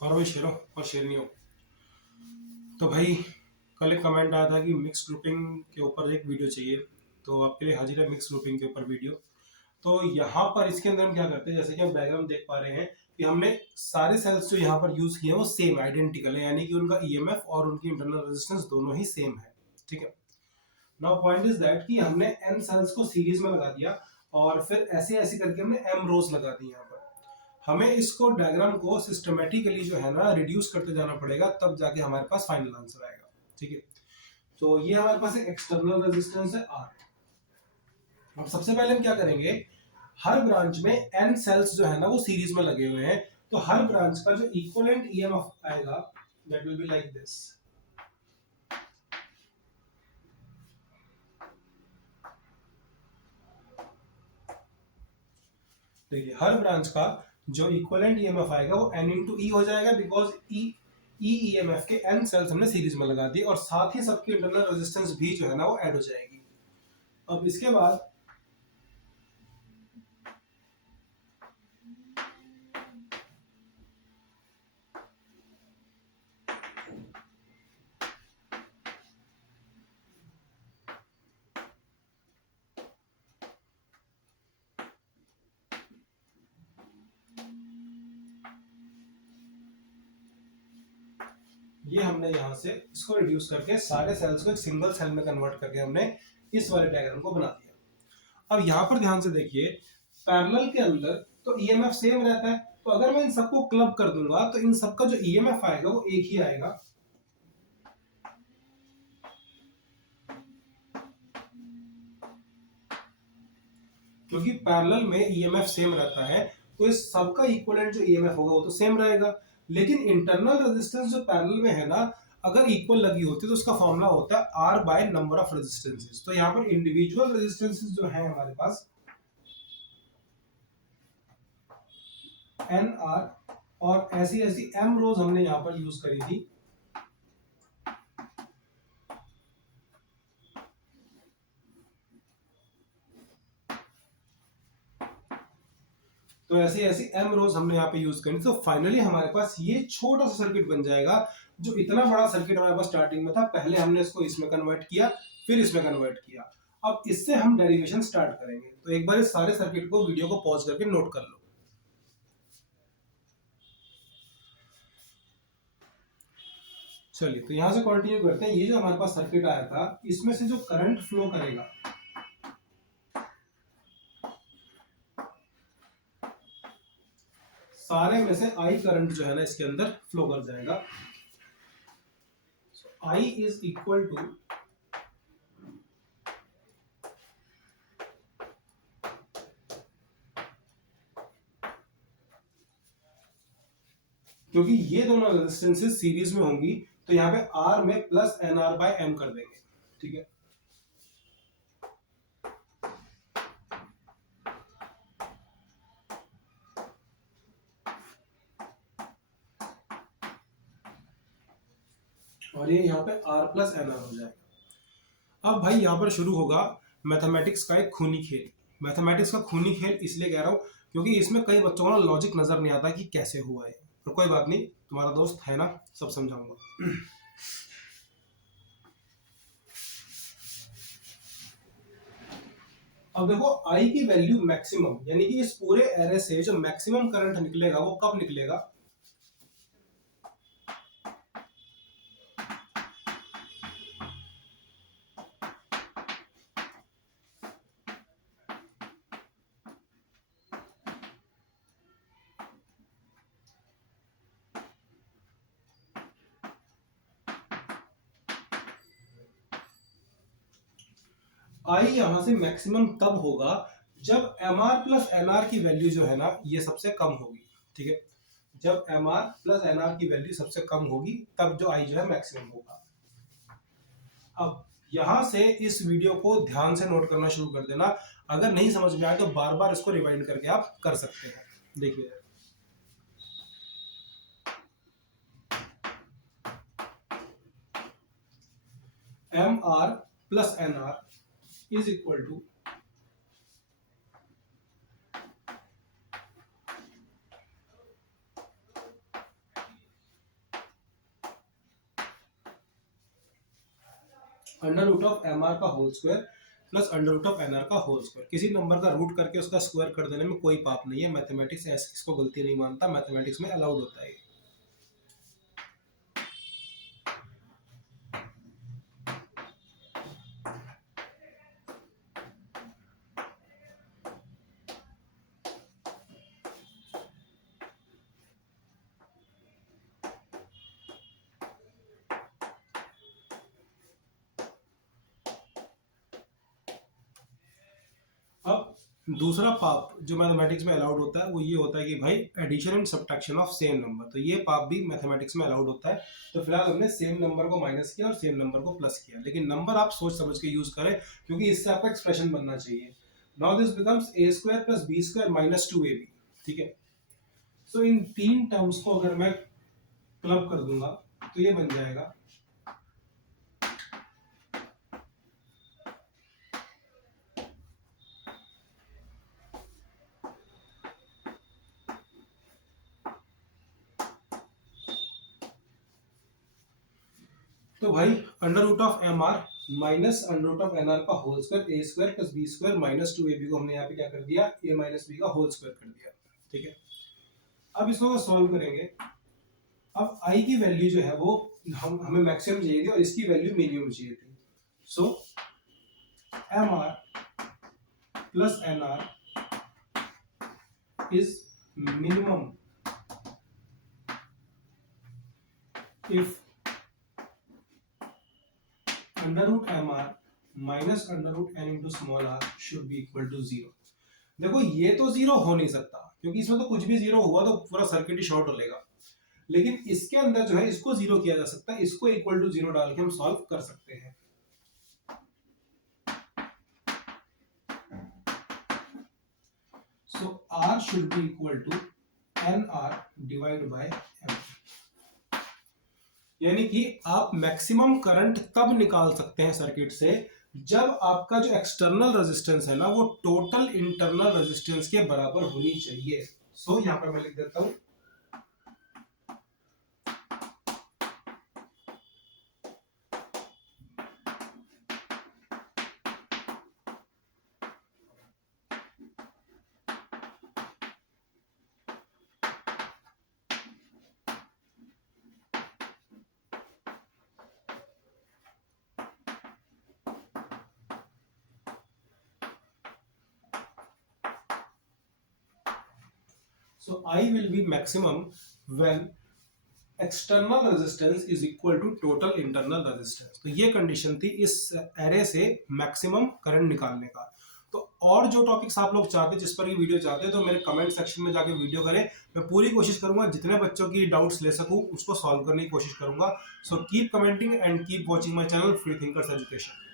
और भाई शेरो और शेरनी हो। तो भाई कल एक कमेंट आया था कि मिक्स ग्रुपिंग के ऊपर एक वीडियो चाहिए, तो आपके लिए हाजिर है मिक्स ग्रुपिंग के ऊपर वीडियो। तो यहाँ पर इसके अंदर हम क्या करते हैं, जैसे कि हम डायग्राम देख पा रहे हैं कि हमने सारे सेल्स जो यहाँ पर यूज किए हैं वो सेम आइडेंटिकल है, यानी कि उनका ईएमएफ और उनकी इंटरनल रेजिस्टेंस दोनों ही सेम है। ठीक है। नाउ पॉइंट इज दैट कि हमने एन सेल्स को सीरीज में लगा दिया और फिर ऐसे ऐसे करके हमने एम रोज लगा दी यहाँ पर। हमें इसको डायग्राम को सिस्टमेटिकली जो है ना रिड्यूस करते जाना पड़ेगा, तब जाके हमारे पास फाइनल आंसर आएगा। ठीक है। तो ये हमारे पास एक एक्सटर्नल रेजिस्टेंस है आर। अब सबसे पहले हम क्या करेंगे, हर ब्रांच में एन सेल्स जो है ना वो सीरीज में लगे हुए हैं, तो हर ब्रांच का जो इक्विवेलेंट ईएमएफ आएगा that will be like this. देखिए हर ब्रांच का जो इक्विवेलेंट ईएमएफ आएगा वो n इंटू ई हो जाएगा, बिकॉज ईएमएफ के n सेल्स हमने सीरीज में लगा दी, और साथ ही सबकी इंटरनल रेजिस्टेंस भी जो है ना वो ऐड हो जाएगी। अब इसके बाद ये हमने यहाँ से इसको रिड्यूस करके सारे सेल्स को एक सिंगल सेल में कन्वर्ट करके हमने इस वाले डायग्राम को बना दिया। अब यहाँ पर ध्यान से देखिए, पैरेलल के अंदर तो ईएमएफ सेम रहता है, तो अगर मैं इन सबको क्लब कर दूंगा तो इन सबका जो ईएमएफ आएगा वो एक ही आएगा। क्योंकि पैरेलल में ईएमएफ सेम रहता है, तो इस सबका इक्विवेलेंट जो ईएमएफ होगा वो तो सेम रहेगा। लेकिन इंटरनल रेजिस्टेंस जो पैरेलल में है ना, अगर इक्वल लगी होती तो उसका फॉर्मूला होता है R by number of resistances. तो यहाँ पर इंडिविजुअल रेजिस्टेंसेस जो है हमारे पास एन आर, और ऐसी ऐसी एम रोज हमने यहाँ पर यूज करी थी। तो ऐसी ऐसी एम रोज हमने यहाँ पे यूज करी, तो फाइनली हमारे पास ये छोटा सा सर्किट बन जाएगा। जो इतना बड़ा सर्किट हमारे पास स्टार्टिंग में था, पहले हमने इसको इसमें कन्वर्ट किया, फिर इसमें कन्वर्ट किया। अब इससे हम डेरिवेशन स्टार्ट करेंगे, तो एक बार इस सारे सर्किट को वीडियो को पॉज करके नोट कर लो। चलिए तो यहां से कंटिन्यू करते हैं। ये जो हमारे पास सर्किट आया था, इसमें से जो करंट फ्लो करेगा सारे में से आई करंट जो है ना इसके अंदर फ्लो कर जाएगा। आई इज इक्वल टू क्योंकि ये दोनों रेजिस्टेंसेस सीरीज में होंगी, तो यहाँ पे आर में plus N R by M कर देंगे। ठीक है। और ये यहाँ पे आर प्लस एन आर हो जाएगा। अब भाई यहाँ पर शुरू होगा मैथमेटिक्स का एक खूनी खेल। मैथमेटिक्स का खूनी खेल इसलिए कह रहा हूँ क्योंकि इसमें कई बच्चों को लॉजिक नजर नहीं आता कि कैसे हुआ है, पर कोई बात नहीं, तुम्हारा दोस्त है ना, सब समझाऊंगा। अब देखो आई की वैल्यू मैक्सिमम, यानी कि इस पूरे एरे से जो मैक्सिमम करंट निकलेगा वो कब निकलेगा, आई यहां से मैक्सिमम तब होगा जब M R plus N R की वैल्यू जो है ना ये सबसे कम होगी। ठीक है। जब M R plus N R की वैल्यू सबसे कम होगी तब जो आई जो है मैक्सिमम होगा। अब यहां से इस वीडियो को ध्यान से नोट करना शुरू कर देना। अगर नहीं समझ में आए तो बार बार इसको रिवाइंड करके आप कर सकते हैं। देखिए M R plus N R is equal to under root of M R का whole square plus under root of N R का होल स्क्वायर। किसी नंबर का रूट करके उसका स्क्वायर कर देने में कोई पाप नहीं है, मैथमेटिक्स ऐसे इसको गलती नहीं मानता, मैथमेटिक्स में अलाउड होता है। अब दूसरा पाप जो मैथमेटिक्स में अलाउड होता है वो ये होता है कि भाई addition and subtraction of same number, तो ये पाप भी मैथमेटिक्स में अलाउड होता है। तो फिलहाल हमने सेम नंबर को माइनस किया और सेम नंबर को प्लस किया, लेकिन नंबर आप सोच समझ के यूज करें क्योंकि इससे आपका एक्सप्रेशन बनना चाहिए। Now this becomes a square plus b square minus 2ab, ठीक है। सो इन तीन टर्म्स को अगर मैं क्लब कर दूंगा तो ये बन जाएगा तो भाई under root of M R minus under root of N R का whole square A square plus B square minus 2ab को हमने यहाँ पे क्या कर दिया, a माइनस बी का होल स्क्वायर कर दिया, ठीक है। अब इसको सॉल्व करेंगे। अब i की वैल्यू जो है वो हमें मैक्सिमम चाहिए थी और इसकी वैल्यू मिनिमम चाहिए थी। So M R plus N R is minimum if under root M R minus under root N into small R should be equal to 0। देखो ये तो 0 हो नहीं सकता क्योंकि इसमें तो कुछ भी 0 हुआ तो पूरा सर्किट ही शॉर्ट हो लेगा, लेकिन इसके अंदर जो है इसको 0 किया जा सकता है, इसको इक्वल टू 0 डाल के हम सॉल्व कर सकते हैं। So R should be equal to N R divide by M, यानी कि आप मैक्सिमम करंट तब निकाल सकते हैं सर्किट से जब आपका जो एक्सटर्नल रेजिस्टेंस है ना वो टोटल इंटरनल रेजिस्टेंस के बराबर होनी चाहिए। सो यहां पर मैं लिख देता हूं so I will be maximum when external resistance is equal to total internal resistance। तो ये कंडीशन थी इस एरे से मैक्सिमम करंट निकालने का। तो और जो टॉपिक्स आप लोग चाहते हैं जिस पर ये वीडियो चाहते हैं तो मेरे कमेंट सेक्शन में जाके वीडियो करें, मैं पूरी कोशिश करूंगा जितने बच्चों की डाउट्स ले सकूं उसको सॉल्व करने की कोशिश करूंगा। So keep commenting and keep watching my channel free thinkers education.